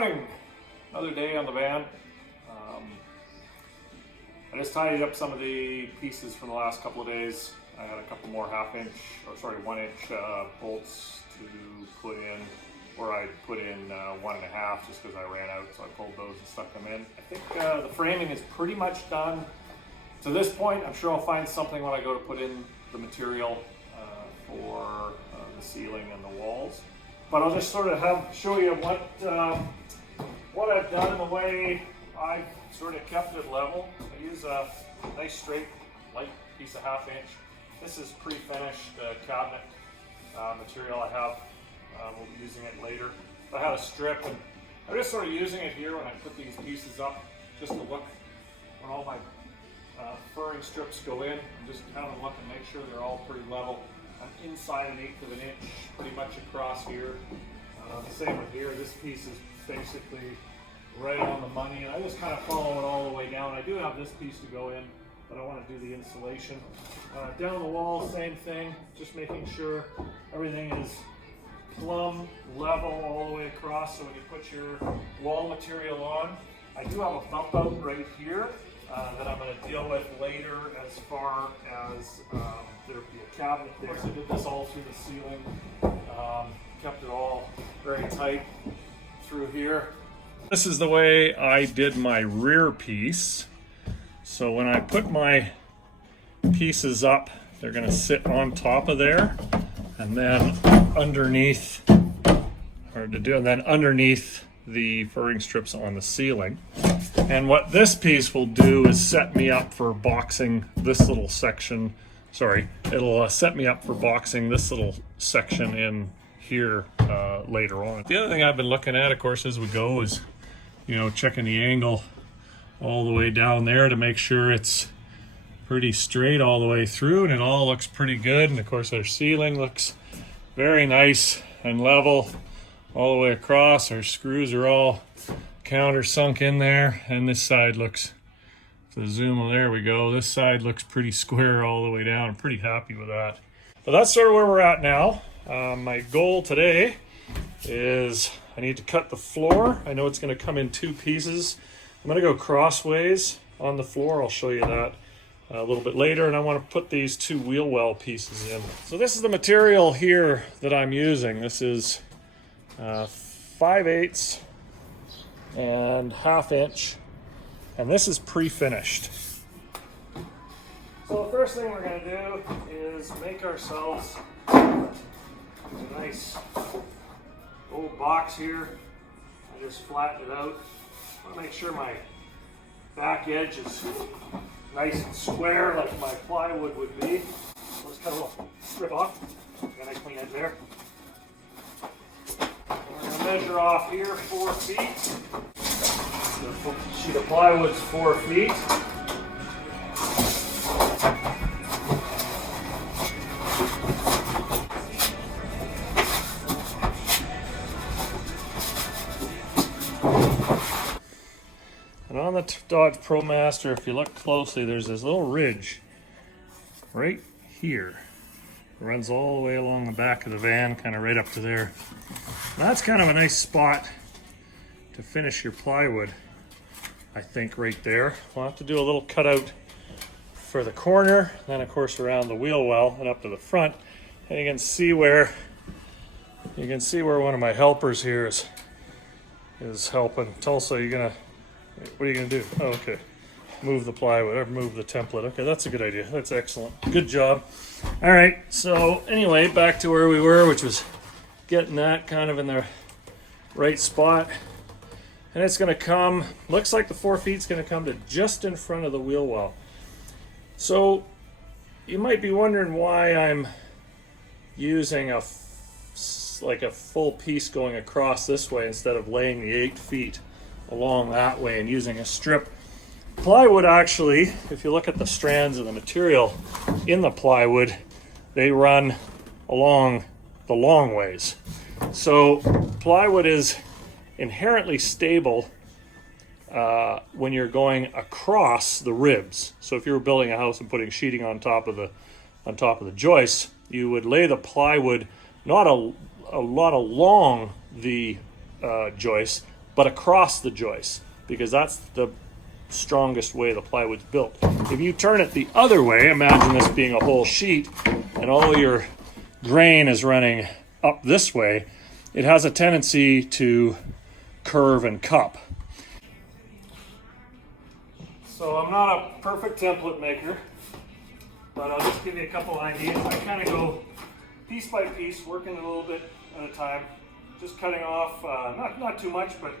morning, another day on the van. I just tidied up some of the pieces from the last couple of days. I had a couple more 1 inch bolts to put in, or I put in 1.5 just because I ran out, so I pulled those and stuck them in. I think the framing is pretty much done to this point. I'm sure I'll find something when I go to put in the material for the ceiling and the walls. But I'll just sort of show you what I've done, the way I've sort of kept it level. I use a nice straight light piece of 1/2 inch. This is pre-finished cabinet material I have. We'll be using it later. I had a strip, and I'm just sort of using it here when I put these pieces up, just to look when all my furring strips go in, and just kind of look and make sure they're all pretty level. I'm inside 1/8 of an inch, pretty much across here. The same with here. This piece is basically right on the money, and I just kind of follow it all the way down. I do have this piece to go in, but I want to do the insulation. Down the wall, same thing, just making sure everything is plumb level all the way across, so when you put your wall material on. I do have a bump out right here that I'm going to deal with later, as far as there'll be a cabinet there. So I did this all through the ceiling, kept it all very tight through here. This is the way I did my rear piece. So when I put my pieces up, they're going to sit on top of there, and then underneath, underneath the furring strips on the ceiling. And what this piece will do is set me up for boxing this little section. Sorry, it'll set me up for boxing this little section in here later on. The other thing I've been looking at, of course, as we go is, checking the angle all the way down there to make sure it's pretty straight all the way through, and it all looks pretty good. And of course our ceiling looks very nice and level all the way across. Our screws are all countersunk in there, and this side looks, so zoom, there we go, this side looks pretty square all the way down. I'm pretty happy with that. But that's sort of where we're at now. My goal today is I need to cut the floor. I know it's going to come in 2 pieces. I'm going to go crossways on the floor. I'll show you that a little bit later, and I want to put these 2 wheel well pieces in. So this is the material here that I'm using. This is 5/8 and 1/2 inch, and this is pre-finished. So the first thing we're going to do is make ourselves a nice old box here. I just flattened it out. I want to make sure my back edge is nice and square like my plywood would be. Let's cut a little strip off. Got a nice clean edge there. We're going to measure off here 4 feet. The sheet of plywood's 4 feet. And on the Dodge ProMaster, if you look closely, there's this little ridge right here. It runs all the way along the back of the van, kind of right up to there. And that's kind of a nice spot to finish your plywood, I think, right there. We'll have to do a little cutout for the corner, then of course around the wheel well and up to the front. And you can see where one of my helpers here is helping. Tulsa, what are you gonna do? Oh, okay. Move the plywood, or move the template. Okay, that's a good idea. That's excellent. Good job. All right, so anyway, back to where we were, which was getting that kind of in the right spot. And it's gonna come, looks like the 4 feet's gonna come to just in front of the wheel well. So you might be wondering why I'm using a full piece going across this way instead of laying the 8 feet along that way and using a strip. Plywood, actually, if you look at the strands of the material in the plywood, they run along the long ways. So plywood is inherently stable when you're going across the ribs. So if you were building a house and putting sheeting on top of the joists, you would lay the plywood not a lot along the joists, but across the joist, because that's the strongest way the plywood's built. If you turn it the other way, imagine this being a whole sheet and all your grain is running up this way, it has a tendency to curve and cup. So I'm not a perfect template maker, but I'll just give you a couple ideas. I kind of go piece by piece, working a little bit at a time, just cutting off, not too much, but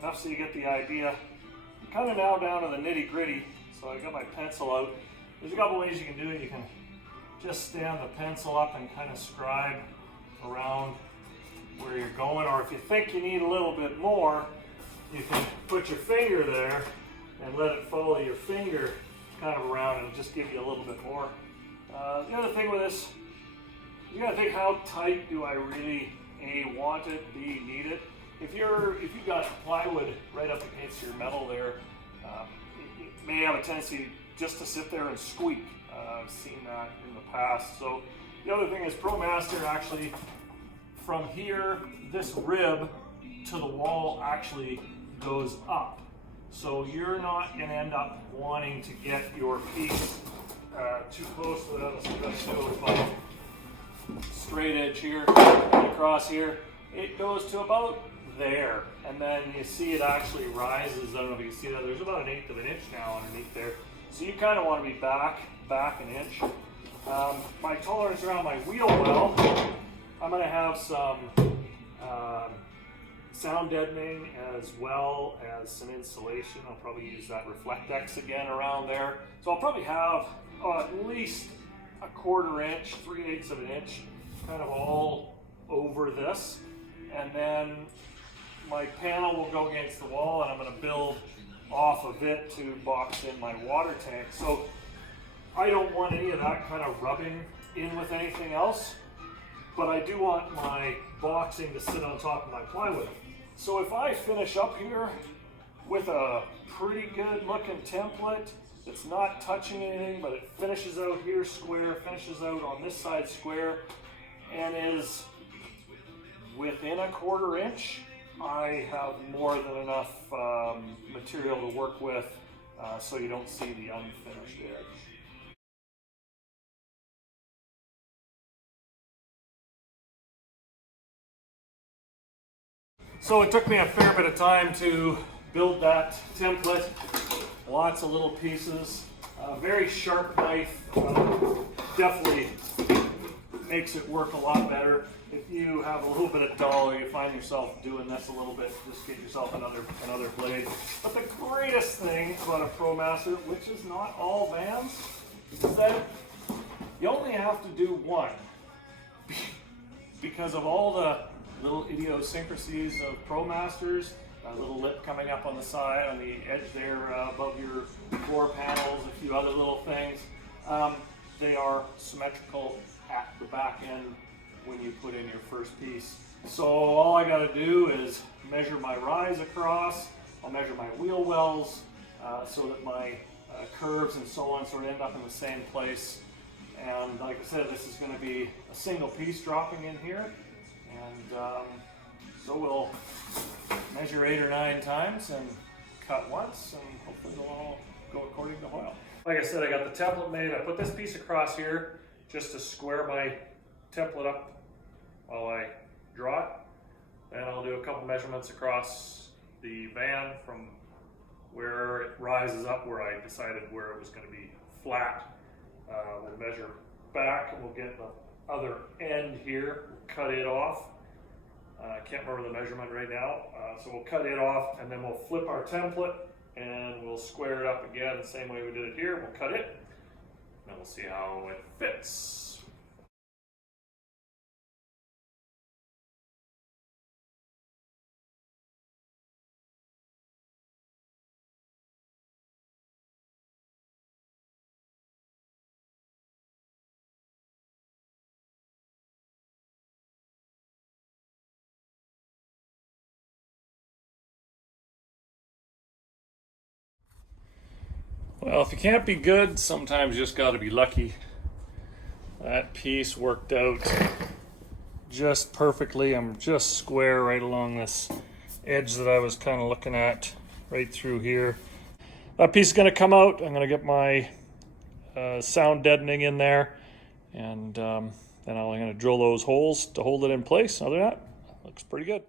enough so you get the idea. I'm kind of now down to the nitty gritty, so I got my pencil out. There's a couple ways you can do it. You can just stand the pencil up and kind of scribe around where you're going, or if you think you need a little bit more, you can put your finger there and let it follow your finger kind of around and just give you a little bit more. The other thing with this, you gotta think, how tight do I really A, want it, B, need it? If you've got plywood right up against your metal there, it may have a tendency just to sit there and squeak. I've seen that in the past. So the other thing is ProMaster actually, from here, this rib to the wall actually goes up. So you're not going to end up wanting to get your piece too close to that. Let's see if I can do it by straight edge here, across here. It goes to about there, and then you see it actually rises. I don't know if you can see that. There's about 1/8 of an inch now underneath there. So you kind of want to be back an inch. My tolerance around my wheel well, I'm going to have some sound deadening as well as some insulation. I'll probably use that Reflectex again around there. So I'll probably have at least 1/4 inch, 3/8 of an inch, kind of all over this. And then my panel will go against the wall, and I'm going to build off of it to box in my water tank. So I don't want any of that kind of rubbing in with anything else, but I do want my boxing to sit on top of my plywood. So if I finish up here with a pretty good looking template that's not touching anything, but it finishes out here square, finishes out on this side square, and is within 1/4 inch, I have more than enough material to work with so you don't see the unfinished edge. So it took me a fair bit of time to build that template. Lots of little pieces. Very sharp knife. Definitely makes it work a lot better. If you have a little bit of dull, or you find yourself doing this a little bit, just get yourself another blade. But the greatest thing about a ProMaster, which is not all vans, is that you only have to do one. Because of all the little idiosyncrasies of ProMasters, a little lip coming up on the side, on the edge there above your floor panels, a few other little things. They are symmetrical at the back end when you put in your first piece. So all I got to do is measure my rise across. I'll measure my wheel wells so that my curves and so on sort of end up in the same place. And like I said, this is going to be a single piece dropping in here. And so we'll measure 8 or 9 times and cut once, and hopefully it'll all go according to Hoyle. Like I said, I got the template made. I put this piece across here just to square my template up while I draw it. Then I'll do a couple measurements across the van from where it rises up, where I decided where it was going to be flat. We'll measure back, and we'll get the other end here, we'll cut it off. I can't remember the measurement right now, so we'll cut it off, and then we'll flip our template and we'll square it up again the same way we did it here. We'll cut it, and then we'll see how it fits. Well, if you can't be good, sometimes you just got to be lucky. That piece worked out just perfectly. I'm just square right along this edge that I was kind of looking at right through here. That piece is going to come out. I'm going to get my sound deadening in there, and then I'm going to drill those holes to hold it in place. Other than that, looks pretty good.